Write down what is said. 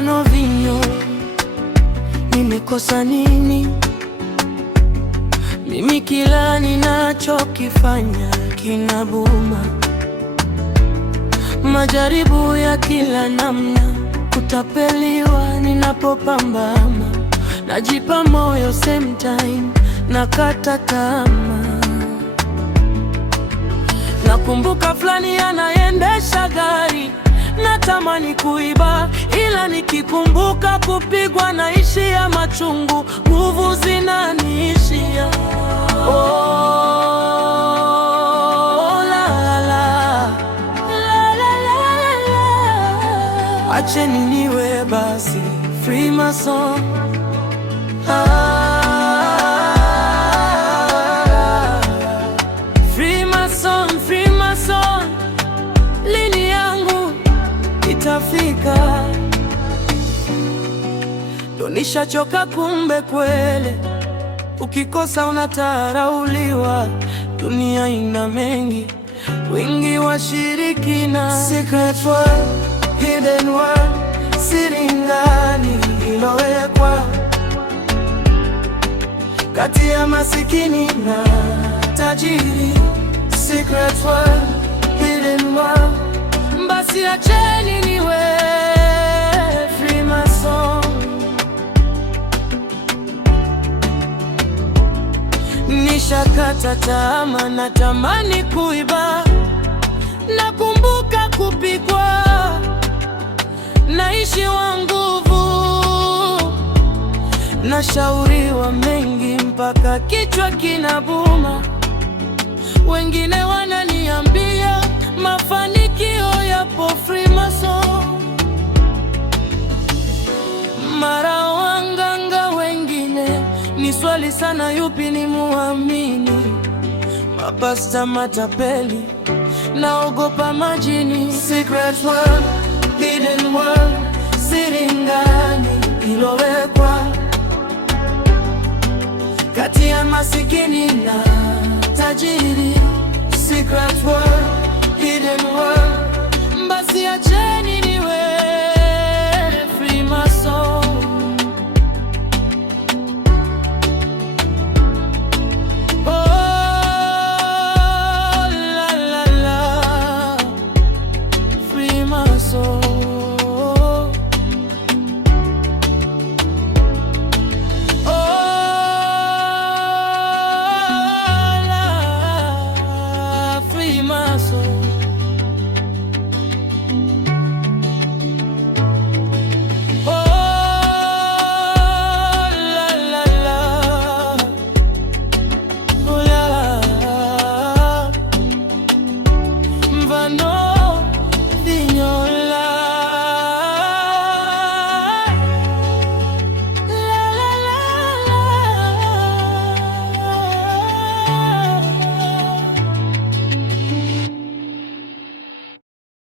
Baba Novinyo, nimekosa nini? Mimi kila ninachokifanya kinabuma, majaribu ya kila namna, kutapeliwa ninapopambana, najipa moyo same time nakata tamaa. Nakumbuka fulani anaendesha gari, natamani kuiba, ila nikikumbuka kupigwa naishia machungu, nguvu zinaniishia. Oh, la, la, la, la, la, la. Acheni niwe basi Freemason. Freemason, lini yangu itafika? Ndo nishachoka kumbe kweli, ukikosa unatharauliwa. Dunia ina mengi, wingi wa shirikina. Secret world, hidden world, siri ndani ilowekwa kati ya masikini na tajiri. Secret world, hidden world, basi acheni niwe Freemason. Nishakata tamaa, natamani kuiba, nakumbuka kupigwa, naishiwa nguvu, nashauriwa mengi mpaka kichwa kinabuma. Wengine wananiambia mafanikio yapo Freemason, mara wanganga wengine. Ni swali sana, yupi ni muamini? Mapasta, matapeli, naogopa majini. Secret world, hidden world, siri ndani ilowekwa kati ya masikini na tajiri. Secret